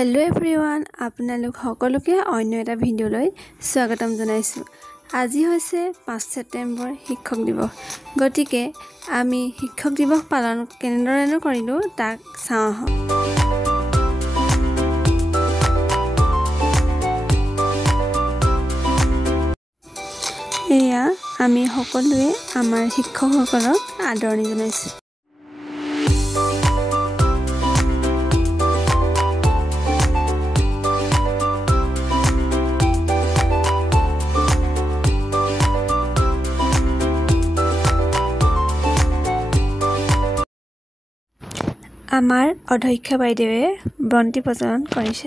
Hello everyone आपनालोक सकलोके अन्य एटा भिडिओলৈ स्वागतम जनाइछु। আজি হৈছে 5 सेप्टेम्बर शिक्षक दिवस। गतिके आमी शिक्षक दिवस पालन केनेदरेनो करिलो ताक चाওঁ। एया आमी सकलोৱে আমাৰ শিক্ষকসকলক আদৰণি জনাইছো। আমাৰ অধ্যক্ষ বাইদেৱে বন্তি প্ৰজ্বলন কৰিছে।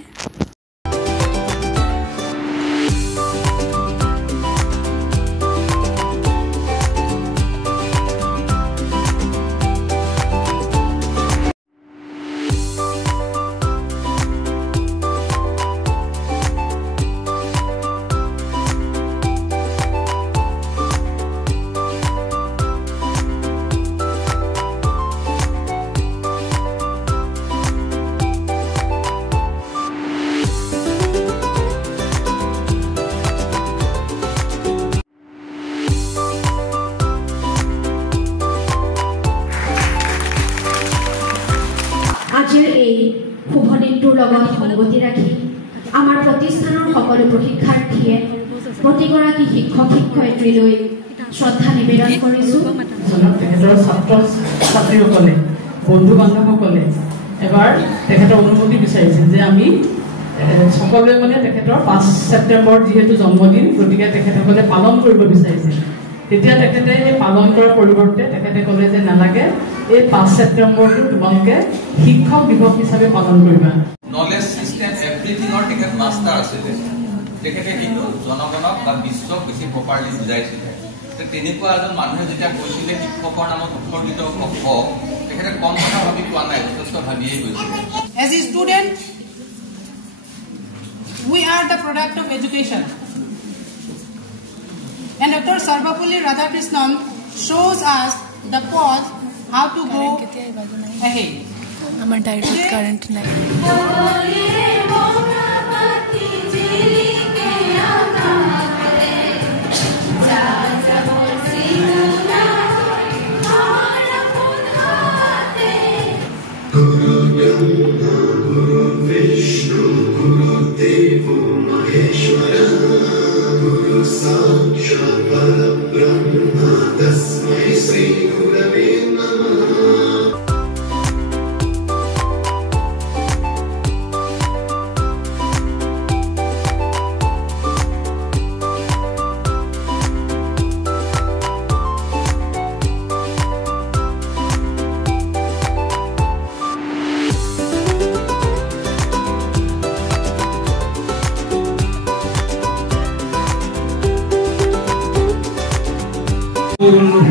আজিৰ এই শুভ দিনটোৰ লগত সংগতি ৰাখি আমাৰ প্ৰতিষ্ঠানৰ সকলো প্ৰশিক্ষাৰ্থীয়ে প্ৰতিগৰাকী শিক্ষক শিক্ষয়িত্ৰীলৈ শ্ৰদ্ধা নিবেদন কৰিছো। তেখেতৰ ছাত্ৰ ছাত্ৰীসকলে বন্ধু বান্ধৱসকলে এবাৰ তেখেতৰ অনুমতি বিচাৰিছে যে আমি সকলোৱে মানে তেখেতৰ 5 ছেপ্টেম্বৰ যিহেতু জন্মদিন গতিকে তেখেতসকলে পালন কৰিব বিচাৰিছে। তেতিয়া তেখেতে এই পালন কৰাৰ পৰিৱৰ্তে তেখেতে ক'লে যে নালাগে এই 5 ছেপ্টেম্বৰটো তোমালোকে শিক্ষক দিৱস হিচাপে পালন কৰিবা। নলেজ সিস্টেম এভৰিথিঙৰ তেখেত মাষ্টাৰ আছিলে। তেখেতে কিন্তু জনগণক বা বিশ্বক বেছি প্ৰপাৰলি বুজাইছিলে। তেনেকুৱা এজন মানুহে যেতিয়া কৈছিলে শিক্ষকৰ নামত উৎসৰ্গিত হওক তেখেতে কম কথা ভাবি পোৱা নাই, যথেষ্ট ভাবিয়েই কৈছিলে। As a student, we are the product of education. And Dr. Sarvapalli Radhakrishnan shows us the path how to go ahead. আমাৰ ডাইৰেক্ট কাৰেন্ট নাই।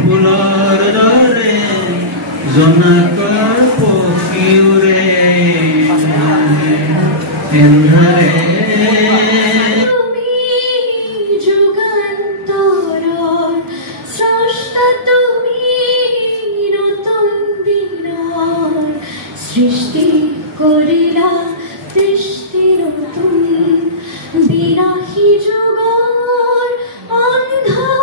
ফুলৰ দৰে জনাকৰ পক্ষীৰে এন্ধাৰে সৃষ্টি কৰিলা সৃষ্টি নতুন বিনাশী যুগৰ অন্ধকাৰ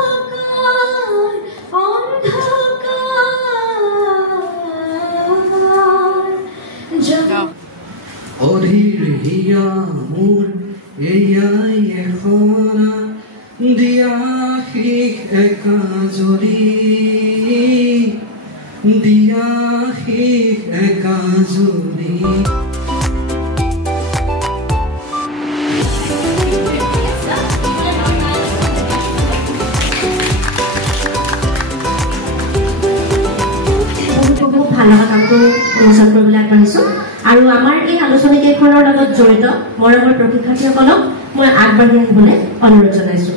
অধীৰ হিয়া মোৰ এয়াই এখনা দিয়া শিখ একাজৰি দিয়া শিখ একাজৰি। ভাল লগা কামটো অনুষ্ঠিত কৰিবলৈ আগবাঢ়িছো আৰু আমাৰ এই আলোচনী কেইখনৰ লগত জড়িত মৰমৰ প্ৰশিক্ষাৰ্থীসকলক মই আগবাঢ়ি আহিবলৈ অনুৰোধ জনাইছো।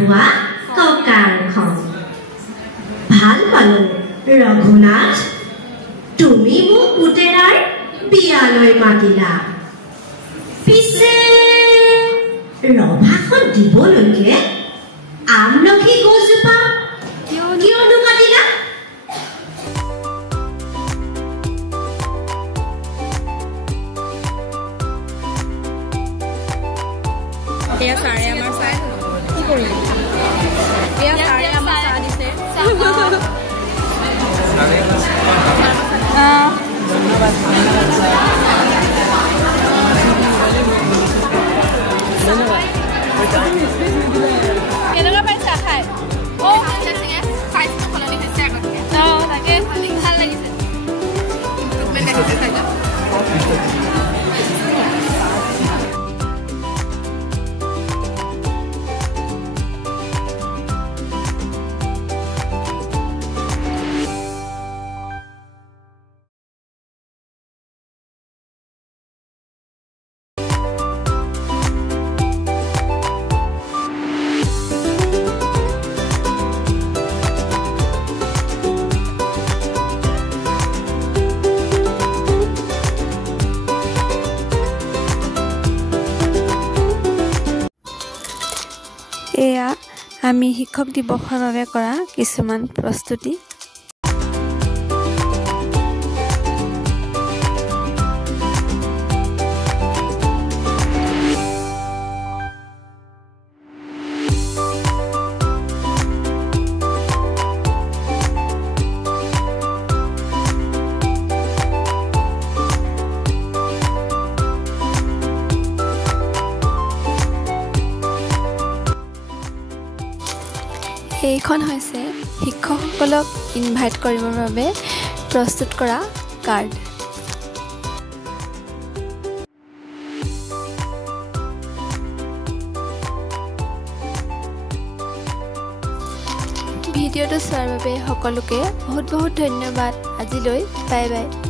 খোৱা ককাৰ খন ভাল পালো ৰঘুনাথ তুমি মোক পুতেৰাৰ বিয়ালৈ মাতিলা পিছে ৰভাখন দিবলৈকে আমলখি গছজোপা কিয়নো কাটিলা এয়া ছাৰে আমাৰ চাই কি কৰিলে এয়া ছাৰে আমাৰ চাহ দিছে কেনেকুৱা পাইছা খাই চাইজটো সলনি হৈছে আগতকৈ তাকে ভাল লাগিছে এয়া আমি শিক্ষক দিৱসৰ বাবে কৰা কিছুমান প্ৰস্তুতি এইখন হৈছে শিক্ষকসকলক ইনভাইট কৰিবৰ বাবে প্ৰস্তুত কৰা কাৰ্ড ভিডিঅ'টো চোৱাৰ বাবে সকলোকে বহুত বহুত ধন্যবাদ আজিলৈ বাই বাই